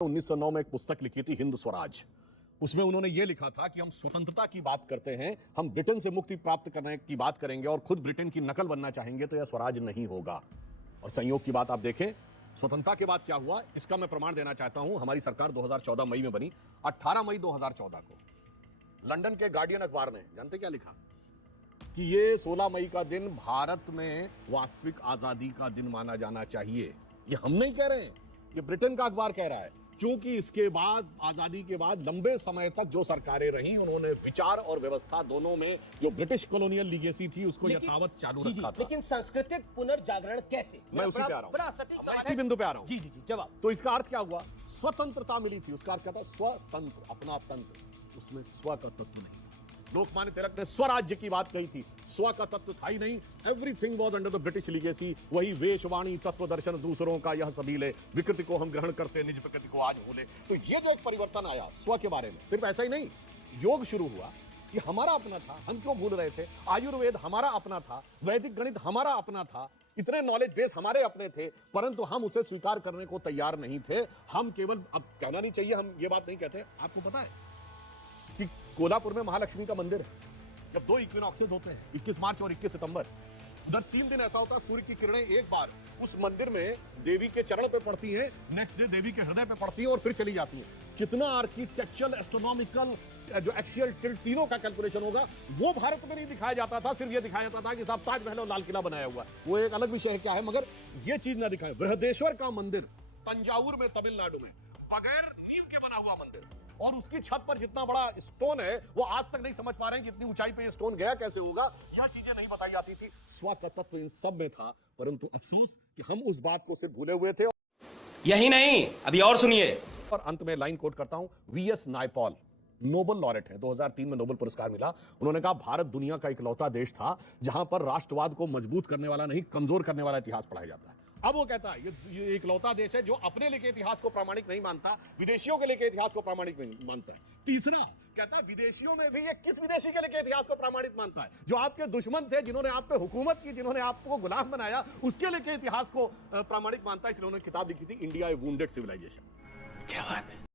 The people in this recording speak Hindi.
1909 में एक पुस्तक लिखी थी हिंद स्वराज। उसमें उन्होंने ये लिखा था कि हम स्वतंत्रता की बात करते हैं, हम ब्रिटेन से मुक्ति प्राप्त करने की बात करेंगे और खुद ब्रिटेन की नकल बनना चाहेंगे तो यह स्वराज नहीं होगा। और संयोग की बात आप देखें, स्वतंत्रता के बाद क्या हुआ इसका मैं प्रमाण देना चाहता हूं। हमारी सरकार 2014 मई में बनी। 18 मई 2014 को लंदन के गार्डियन अखबार ने जानते क्या लिखा कि ये 16 मई का दिन भारत में वास्तविक आजादी का दिन माना जाना चाहिए। ये हम नहीं कह रहे हैं, ये ब्रिटेन का अखबार कह रहा है, क्योंकि इसके बाद आजादी के बाद लंबे समय तक जो सरकारें रहीं उन्होंने विचार और व्यवस्था दोनों में जो ब्रिटिश कॉलोनियल लीगेसी थी उसको यथावत चालू रखा था। लेकिन सांस्कृतिक पुनर्जागरण कैसे? मैं उसी पे आ रहा हूं, इसी बिंदु पे आ रहा हूं। जी जवाब। तो इसका अर्थ क्या हुआ? स्वतंत्रता मिली थी, उसका अर्थ क्या था? स्वतंत्र, अपना तंत्र, उसमें स्व का तत्व नहीं। लोकमान्य तिलक ने स्वराज्य की बात कही थी, स्व का तत्व था ही नहीं। Everything was under the British legacy. वही वेशवाणी, तत्व दर्शन, दूसरों का यह सबीले, विकृति को हम ग्रहण करते, निज प्रकृति को आज भूले। तो ये जो एक परिवर्तन आया स्व के बारे में, सिर्फ ऐसा ही नहीं, योग शुरू हुआ। ये हमारा अपना था, हम क्यों भूल रहे थे? आयुर्वेद हमारा अपना था, वैदिक गणित हमारा अपना था, इतने नॉलेज बेस हमारे अपने थे, परंतु हम उसे स्वीकार करने को तैयार नहीं थे। हम केवल, अब कहना नहीं चाहिए, हम ये बात नहीं कहते। आपको पता है कि कोल्हापुर में महालक्ष्मी का मंदिर है, जब 2 इक्विनॉक्सेस होते हैं 21 मार्च और 21 सितंबर, उधर 3 दिन ऐसा होता है सूर्य की किरणें एक बार उस मंदिर में देवी के चरण पे पड़ती हैं, नेक्स्ट डे देवी के हृदय पे पड़ती हैं और फिर चली जाती हैं। कितना आर्किटेक्चरल, एस्ट्रोनॉमिकल, जो एक्सियल टिल्ट, तीनों का कैलकुलेशन होगा, वो भारत में नहीं दिखाया जाता था। सिर्फ ये दिखाया जाता था कि साहब ताजमहल और लाल किला बनाया हुआ है, वो एक अलग विषय है क्या है, मगर ये चीज ना दिखाए। बृहदेश्वर का मंदिर तंजावुर में, तमिलनाडु में, बगैर नींव के बना हुआ मंदिर, और उसकी छत पर जितना बड़ा स्टोन है वो आज तक नहीं समझ पा रहे हैं कि इतनी ऊंचाई पे ये स्टोन गया कैसे होगा। यह चीजें नहीं बताई जाती थी। स्व का तत्व इन सब में था, परंतु अफसोस कि हम उस बात को सिर्फ भूले हुए थे। यही नहीं, अभी और सुनिए। और अंत में लाइन कोट करता हूं, वीएस नायपॉल नोबेल लॉरेट है, 2003 में नोबेल पुरस्कार मिला। उन्होंने कहा भारत दुनिया का इकलौता देश था जहां पर राष्ट्रवाद को मजबूत करने वाला नहीं, कमजोर करने वाला इतिहास पढ़ाया जाता है। अब वो कहता है ये इकलौता देश है जो अपने लिए इतिहास को प्रामाणिक नहीं मानता, विदेशियों के लिए इतिहास को प्रामाणिक नहीं मानता है। तीसरा कहता है विदेशियों में भी ये किस विदेशी के लिए इतिहास को प्रामाणिक मानता है? जो आपके दुश्मन थे, जिन्होंने आप पे हुकूमत की, जिन्होंने आपको गुलाम बनाया, उसके लिए इतिहास को प्रामाणिक मानता है। इसलिए उन्होंने किताब लिखी थी इंडिया ए वुंडेड सिविलाइजेशन। क्या बात है।